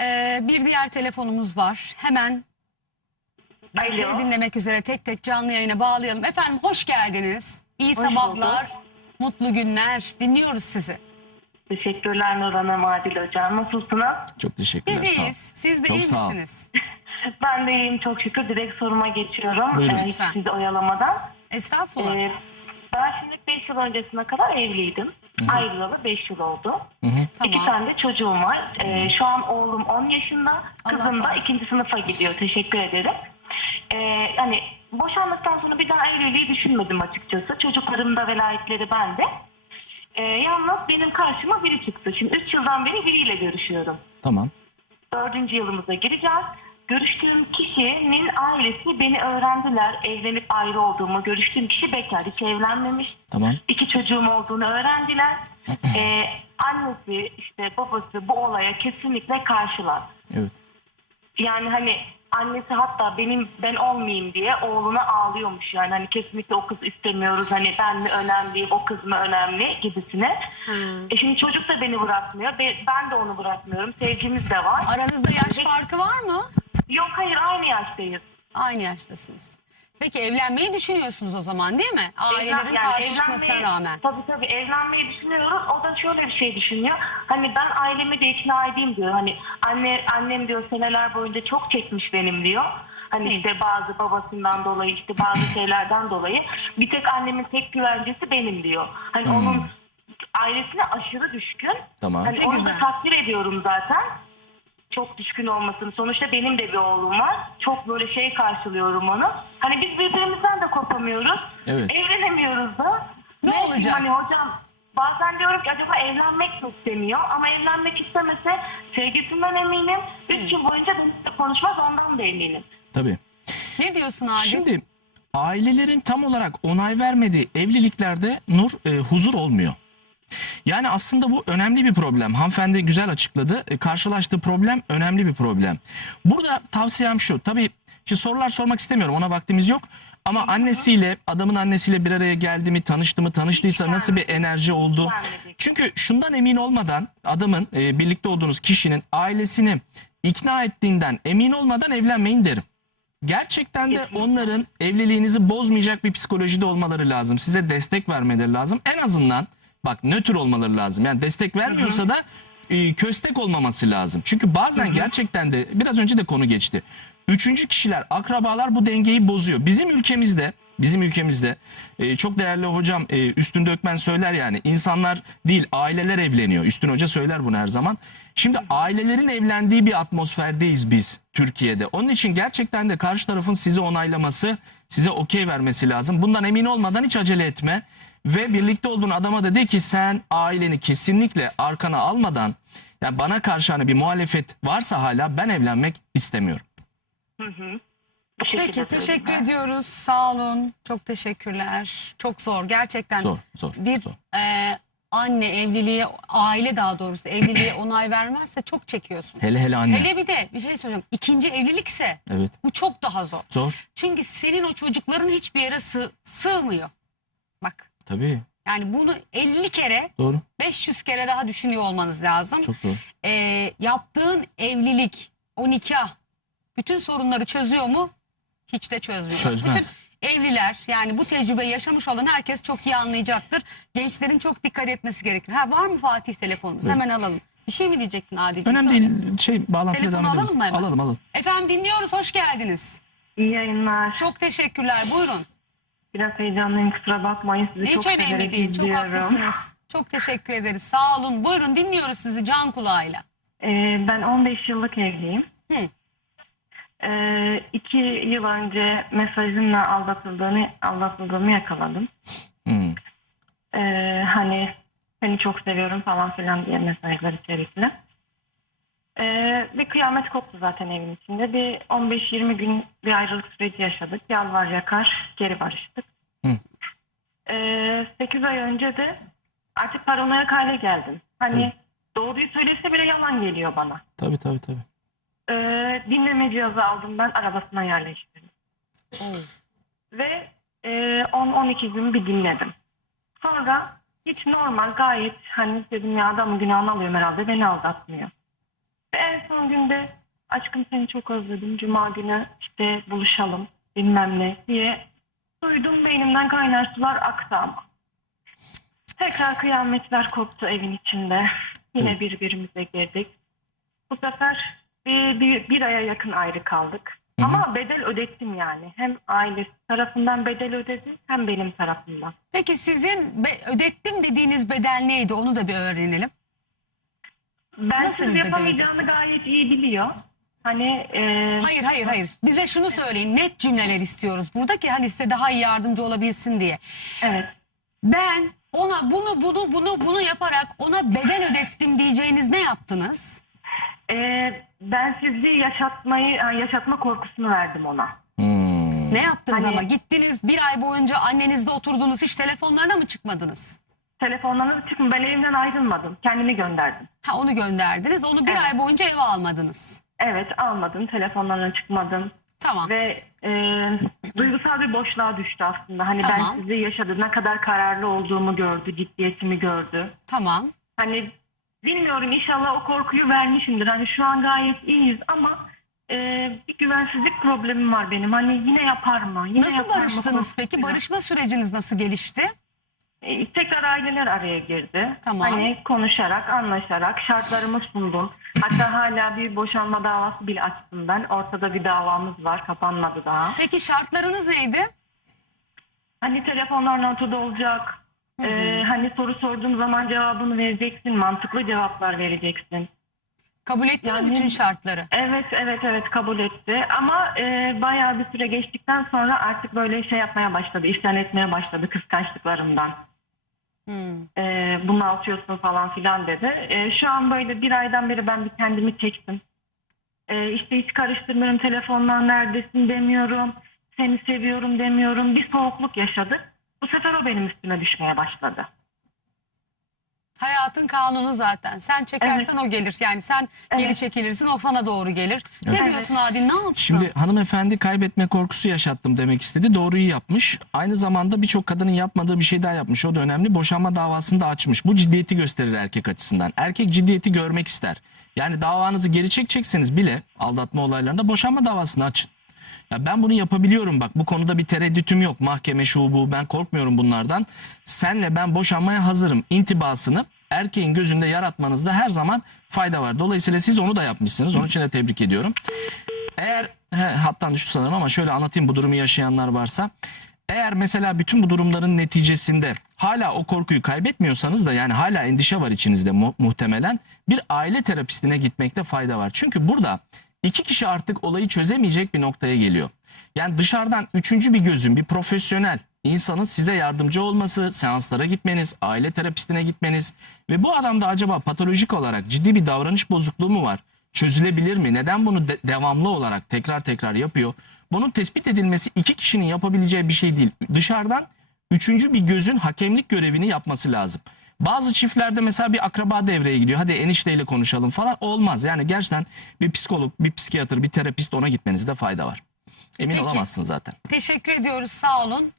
Ee, bir diğer telefonumuz var. Hemen Alo. dinlemek üzere tek tek canlı yayına bağlayalım. Efendim hoş geldiniz. İyi Hoş sabahlar, bulduk. mutlu günler. Dinliyoruz sizi. Teşekkürler Nur Hanım, Adil Hocam. Nasılsınız? Çok teşekkürler. Biz sağ ol. iyiyiz. Siz de Çok iyi sağ ol. misiniz? Ben de iyiyim çok şükür. Direkt soruma geçiyorum. Buyurun. Ee, hiç Lütfen. sizi oyalamadan. Estağfurullah. Ee, ben şimdi 5 yıl öncesine kadar evliydim. Ayrılalı 5 yıl oldu. Hı hı. Tamam. İki tane de çocuğum var. Ee, şu an oğlum 10 yaşında. Allah Kızım da bağışlasın. ikinci sınıfa gidiyor. Teşekkür ederim. Ee, hani boşandıktan sonra bir daha evliliği düşünmedim açıkçası. Çocuklarım da velayetleri bende. Ee, yalnız benim karşıma biri çıktı. Şimdi 3 yıldan beri biriyle görüşüyorum. Tamam. dördüncü yılımıza gireceğiz. Görüştüğüm kişinin ailesi beni öğrendiler. Evlenip ayrı olduğumu. Görüştüğüm kişi bekar. Hiç evlenmemiş. Tamam. İki çocuğum olduğunu öğrendiler. Ee, annesi işte babası bu olaya kesinlikle karşılar. Evet. Yani hani annesi hatta benim ben olmayayım diye oğluna ağlıyormuş yani hani kesinlikle o kız istemiyoruz hani ben mi önemli o kız mı önemli gibisine. E şimdi çocuk da beni bırakmıyor Be- ben de onu bırakmıyorum sevgimiz de var. Aranızda yaş farkı var mı? Yok hayır aynı yaştayız. Aynı yaştasınız. Peki evlenmeyi düşünüyorsunuz o zaman değil mi? Ailelerin Evlen- yani karşı çıkmasına evlenmeyi- rağmen. Tabii tabii evlenmeyi düşünüyoruz. O da şöyle bir şey düşünüyor. Hani ben ailemi de ikna edeyim diyor. Hani anne annem diyor seneler boyunca çok çekmiş benim diyor. Hani işte bazı babasından dolayı işte bazı şeylerden dolayı bir tek annemin tek güvencesi benim diyor. Hani Hmm. onun ailesine aşırı düşkün. Tamam. Hani Ne onu güzel. da takdir ediyorum zaten. Çok düşkün olmasını. Sonuçta benim de bir oğlum var. Çok böyle şey karşılıyorum onu. Hani biz birbirimizden de kopamıyoruz. Evet. Evlenemiyoruz da. Ne Ve olacak? Hani hocam bazen diyorum ki acaba evlenmek mi istemiyor? Ama evlenmek istemese sevgisinden eminim. Üç yıl boyunca benimle konuşmaz ondan da eminim. Tabii. Ne diyorsun Adil? Şimdi ailelerin tam olarak onay vermediği evliliklerde nur e, huzur olmuyor. Yani aslında bu önemli bir problem. Hanımefendi güzel açıkladı. E, karşılaştığı problem önemli bir problem. Burada tavsiyem şu. Tabii şimdi sorular sormak istemiyorum. Ona vaktimiz yok. Ama annesiyle, adamın annesiyle bir araya geldi mi, tanıştı mı, tanıştıysa nasıl bir enerji oldu? Çünkü şundan emin olmadan adamın e, birlikte olduğunuz kişinin ailesini ikna ettiğinden emin olmadan evlenmeyin derim. Gerçekten de onların evliliğinizi bozmayacak bir psikolojide olmaları lazım. Size destek vermeleri lazım. En azından bak nötr olmaları lazım. Yani destek vermiyorsa da e, köstek olmaması lazım. Çünkü bazen gerçekten de biraz önce de konu geçti. Üçüncü kişiler, akrabalar bu dengeyi bozuyor. Bizim ülkemizde Bizim ülkemizde e, çok değerli hocam e, Üstün Dökmen söyler yani insanlar değil aileler evleniyor. Üstün Hoca söyler bunu her zaman. Şimdi ailelerin evlendiği bir atmosferdeyiz biz Türkiye'de. Onun için gerçekten de karşı tarafın sizi onaylaması, size okey vermesi lazım. Bundan emin olmadan hiç acele etme. Ve birlikte olduğun adama da de ki sen aileni kesinlikle arkana almadan ya bana karşı hani bir muhalefet varsa hala ben evlenmek istemiyorum. Hı hı. Bu şekilde Peki teşekkür ben. ediyoruz. Sağ olun. Çok teşekkürler. Çok zor gerçekten. Zor, zor, Bir zor. e, anne evliliğe, aile daha doğrusu evliliğe onay vermezse çok çekiyorsun. Hele hele anne. Hele bir de bir şey söyleyeyim. İkinci evlilikse Evet. bu çok daha zor. Zor. Çünkü senin o çocukların hiçbir yere sığ, sığmıyor. Bak Tabii. yani bunu 50 kere Doğru. 500 kere daha düşünüyor olmanız lazım. Çok doğru. Ee, yaptığın evlilik, o nikah bütün sorunları çözüyor mu? Hiç de çözmüyor. Çözmez. Bütün evliler yani bu tecrübeyi yaşamış olan herkes çok iyi anlayacaktır. Gençlerin çok dikkat etmesi gerekir. Ha var mı Fatih telefonumuz? Buyurun. Hemen alalım. Bir şey mi diyecektin Adil? Önemli değil. Şey bağlantıya Telefonu devam alalım mı hemen? Alalım alalım. Efendim dinliyoruz. Hoş geldiniz. İyi yayınlar. Çok teşekkürler. Buyurun. Biraz heyecanlıyım kusura bakmayın. Sizi Hiç çok önemli severek değil. Çok izliyorum. haklısınız. Çok teşekkür ederiz. Sağ olun. Buyurun dinliyoruz sizi can kulağıyla. Ee, ben 15 yıllık evliyim. Hı. Ee, iki yıl önce mesajımla aldatıldığını, aldatıldığımı yakaladım. Hmm. Ee, hani seni çok seviyorum falan filan diye mesajlar içerikli. Ee, bir kıyamet koptu zaten evin içinde. Bir 15-20 gün bir ayrılık süreci yaşadık. Yalvar yakar geri barıştık. Hı. Ee, 8 ay önce de artık paranoyak hale geldim. Hani Hı. doğruyu söylese bile yalan geliyor bana. Tabii tabii tabii. Ee, dinleme cihazı aldım ben arabasına yerleştirdim. Ve e, 10-12 gün bir dinledim. Sonra hiç normal gayet hani dedim ya adamın günahını alıyorum herhalde beni aldatmıyor. Son günde aşkım seni çok özledim. Cuma günü işte buluşalım bilmem ne diye duydum beynimden kaynar sular aktı ama. Tekrar kıyametler koptu evin içinde. Yine birbirimize girdik. Bu sefer bir, bir, bir aya yakın ayrı kaldık. Hı hı. Ama bedel ödettim yani. Hem ailesi tarafından bedel ödedi hem benim tarafımdan. Peki sizin be- ödettim dediğiniz bedel neydi? Onu da bir öğrenelim. Ben Nasıl siz yapamayacağını gayet iyi biliyor. Hani e, Hayır hayır hayır. Bize şunu söyleyin. Net cümleler istiyoruz. Burada ki hani size daha iyi yardımcı olabilsin diye. evet. Ben ona bunu bunu bunu bunu yaparak ona bedel ödettim diyeceğiniz ne yaptınız? E, ben sizi yaşatmayı yaşatma korkusunu verdim ona. Ne yaptınız Hani- ama? Gittiniz bir ay boyunca annenizle oturdunuz hiç telefonlarına mı çıkmadınız? Telefonlarınızı çıkın ben evimden ayrılmadım. Kendimi gönderdim. Ha onu gönderdiniz. Onu bir Evet. ay boyunca eve almadınız. Evet almadım. Telefonlarına çıkmadım. Tamam. Ve e, duygusal bir boşluğa düştü aslında. Hani Tamam. ben sizi yaşadı. Ne kadar kararlı olduğumu gördü. Ciddiyetimi gördü. Tamam. Hani bilmiyorum inşallah o korkuyu vermişimdir. Hani şu an gayet iyiyiz ama e, bir güvensizlik problemim var benim. Hani yine yapar mı? Yine Nasıl yapar mı barıştınız peki? korkusuyla. Barışma süreciniz nasıl gelişti? E, tekrar aileler araya girdi. Tamam. Hani konuşarak, anlaşarak şartlarımı sundum. Hatta hala bir boşanma davası bile açtım ben. Ortada bir davamız var, kapanmadı daha. Peki şartlarınız neydi? Hani telefonlar notada olacak. Hı hı. E, hani soru sorduğum zaman cevabını vereceksin, mantıklı cevaplar vereceksin. Kabul etti mi Yani- bütün şartları? Evet, evet, evet kabul etti. Ama e, bayağı bir süre geçtikten sonra artık böyle şey yapmaya başladı, isyan etmeye başladı kıskançlıklarımdan. Hmm. e, bunaltıyorsun falan filan dedi. E, şu an böyle bir aydan beri ben bir kendimi çektim. E, işte hiç karıştırmıyorum telefonla neredesin demiyorum. Seni seviyorum demiyorum. Bir soğukluk yaşadı. Bu sefer o benim üstüme düşmeye başladı. Hayatın kanunu zaten. Sen çekersen o gelir. Yani sen geri çekilirsin o sana doğru gelir. Ne Evet. diyorsun Adil? Ne yapsın? Şimdi hanımefendi kaybetme korkusu yaşattım demek istedi. Doğruyu yapmış. Aynı zamanda birçok kadının yapmadığı bir şey daha yapmış. O da önemli. Boşanma davasını da açmış. Bu ciddiyeti gösterir erkek açısından. Erkek ciddiyeti görmek ister. Yani davanızı geri çekecekseniz bile aldatma olaylarında boşanma davasını açın. Ya ben bunu yapabiliyorum bak bu konuda bir tereddütüm yok. Mahkeme şu bu ben korkmuyorum bunlardan. Senle ben boşanmaya hazırım intibasını erkeğin gözünde yaratmanızda her zaman fayda var. Dolayısıyla siz onu da yapmışsınız. Onun için de tebrik ediyorum. Eğer he, hattan düştü sanırım ama şöyle anlatayım bu durumu yaşayanlar varsa. Eğer mesela bütün bu durumların neticesinde hala o korkuyu kaybetmiyorsanız da yani hala endişe var içinizde mu- muhtemelen bir aile terapistine gitmekte fayda var. Çünkü burada iki kişi artık olayı çözemeyecek bir noktaya geliyor. Yani dışarıdan üçüncü bir gözün bir profesyonel insanın size yardımcı olması, seanslara gitmeniz, aile terapistine gitmeniz ve bu adamda acaba patolojik olarak ciddi bir davranış bozukluğu mu var? Çözülebilir mi? Neden bunu de- devamlı olarak tekrar tekrar yapıyor? Bunun tespit edilmesi iki kişinin yapabileceği bir şey değil. Dışarıdan üçüncü bir gözün hakemlik görevini yapması lazım. Bazı çiftlerde mesela bir akraba devreye gidiyor. Hadi enişteyle konuşalım falan olmaz. Yani gerçekten bir psikolog, bir psikiyatr, bir terapist ona gitmenizde fayda var. Emin Peki. olamazsın zaten. Teşekkür ediyoruz. Sağ olun.